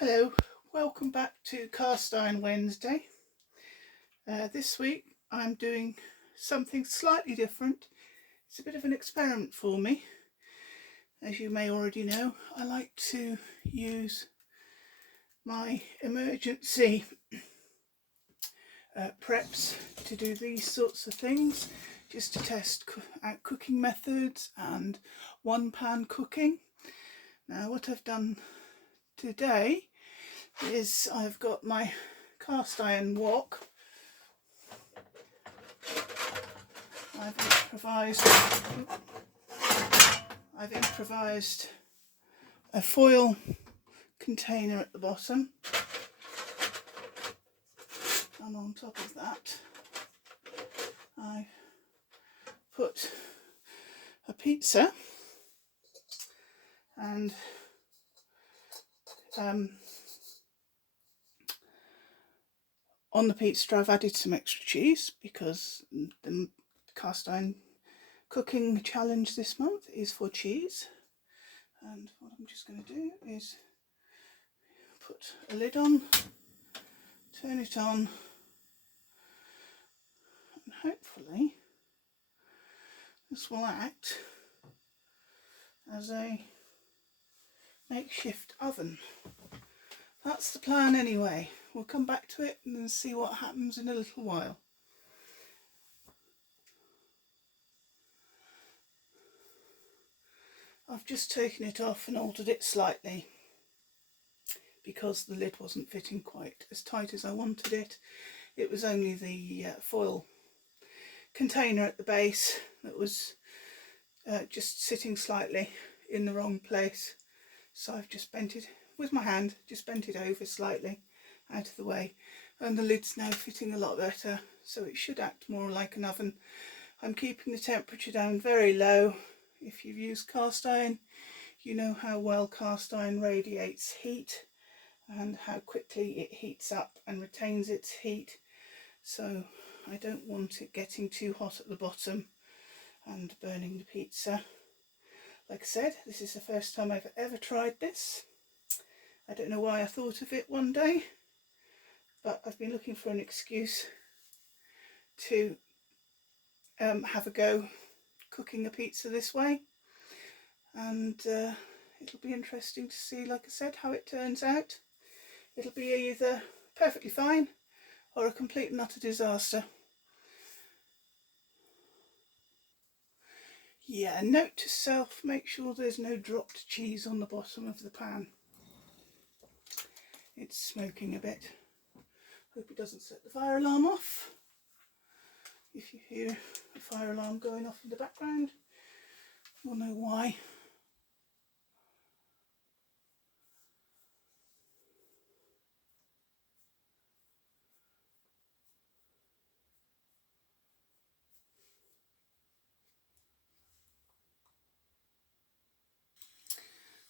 Hello, welcome back to Cast Iron Wednesday. This week I'm doing something slightly different. It's a bit of an experiment for me. As you may already know, I like to use my emergency preps to do these sorts of things, just to test out cooking methods and one-pan cooking. Now what I've done today is I've got my cast iron wok. I've improvised a foil container at the bottom, and on top of that I put a pizza, and on the pizza I've added some extra cheese because the cast iron cooking challenge this month is for cheese. And what I'm just going to do is put a lid on, turn it on, and hopefully this will act as a makeshift oven. That's the plan anyway. We'll come back to it and then see what happens in a little while. I've just taken it off and altered it slightly because the lid wasn't fitting quite as tight as I wanted it. It was only the foil container at the base that was just sitting slightly in the wrong place. So I've just bent it with my hand, just bent it over slightly out of the way, and the lid's now fitting a lot better, so it should act more like an oven. I'm keeping the temperature down very low. If you've used cast iron, you know how well cast iron radiates heat and how quickly it heats up and retains its heat. So I don't want it getting too hot at the bottom and burning the pizza. Like I said, this is the first time I've ever tried this. I don't know why I thought of it one day, but I've been looking for an excuse to have a go cooking a pizza this way, and it'll be interesting to see, like I said, how it turns out. It'll be either perfectly fine or a complete and utter disaster. Yeah, note to self, make sure there's no dropped cheese on the bottom of the pan. It's smoking a bit. Hope it doesn't set the fire alarm off. If you hear a fire alarm going off in the background, you'll know why.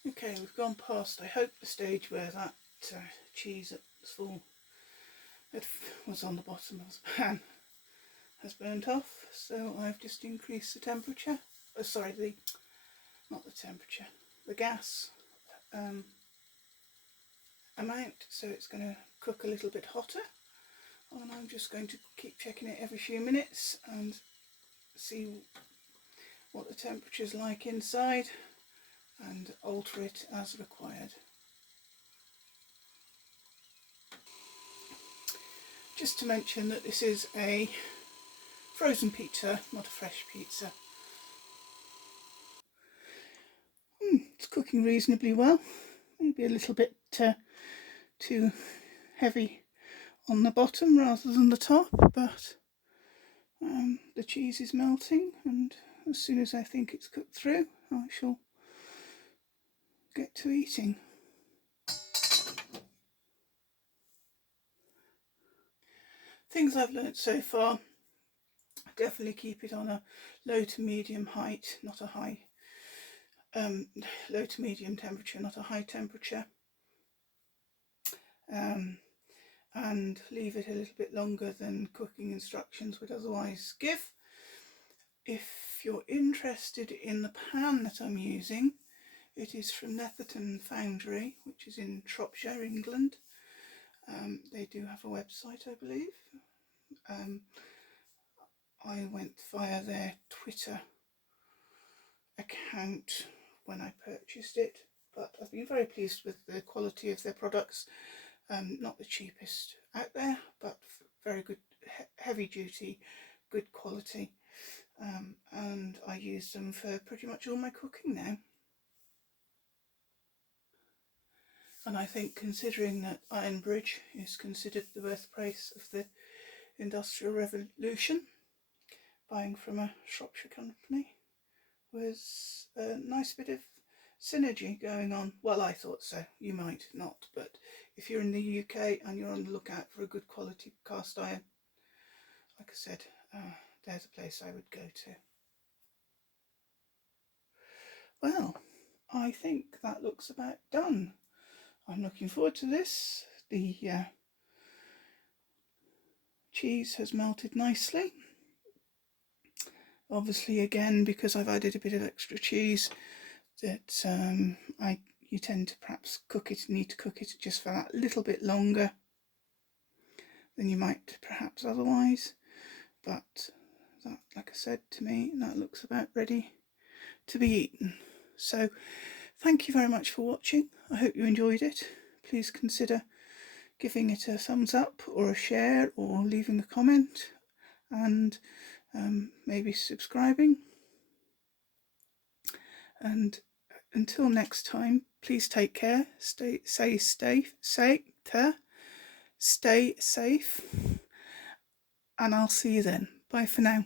Okay, we've gone past, I hope, the stage where that cheese that's full that was on the bottom of the pan has burnt off. So I've just increased the temperature. Oh, sorry, not the temperature, the gas amount, so it's going to cook a little bit hotter. And I'm just going to keep checking it every few minutes and see what the temperature's like inside and alter it as required. Just to mention that this is a frozen pizza, not a fresh pizza. It's cooking reasonably well, maybe a little bit too heavy on the bottom rather than the top, but the cheese is melting, and as soon as I think it's cooked through, I shall get to eating. Things I've learnt so far: definitely keep it on a low to medium height, not a high, low to medium temperature, not a high temperature, and leave it a little bit longer than cooking instructions would otherwise give. If you're interested in the pan that I'm using, It is from Netherton Foundry, which is in Shropshire, England. They do have a website, I believe. I went via their Twitter account when I purchased it, but I've been very pleased with the quality of their products. Not the cheapest out there, but very good, heavy duty, good quality, and I use them for pretty much all my cooking now. And I think, considering that Ironbridge is considered the birthplace of the Industrial Revolution, buying from a Shropshire company was a nice bit of synergy going on. Well, I thought so. You might not, but if you're in the UK and you're on the lookout for a good quality cast iron, like I said, there's a place I would go to. Well, I think that looks about done. I'm looking forward to this. The cheese has melted nicely. Obviously, again, because I've added a bit of extra cheese, that you tend to perhaps need to cook it just for that little bit longer than you might perhaps otherwise. But that, like I said, to me, that looks about ready to be eaten. So thank you very much for watching. I hope you enjoyed it. Please consider giving it a thumbs up or a share or leaving a comment, and maybe subscribing. And until next time, please take care, stay safe, and I'll see you then. Bye for now.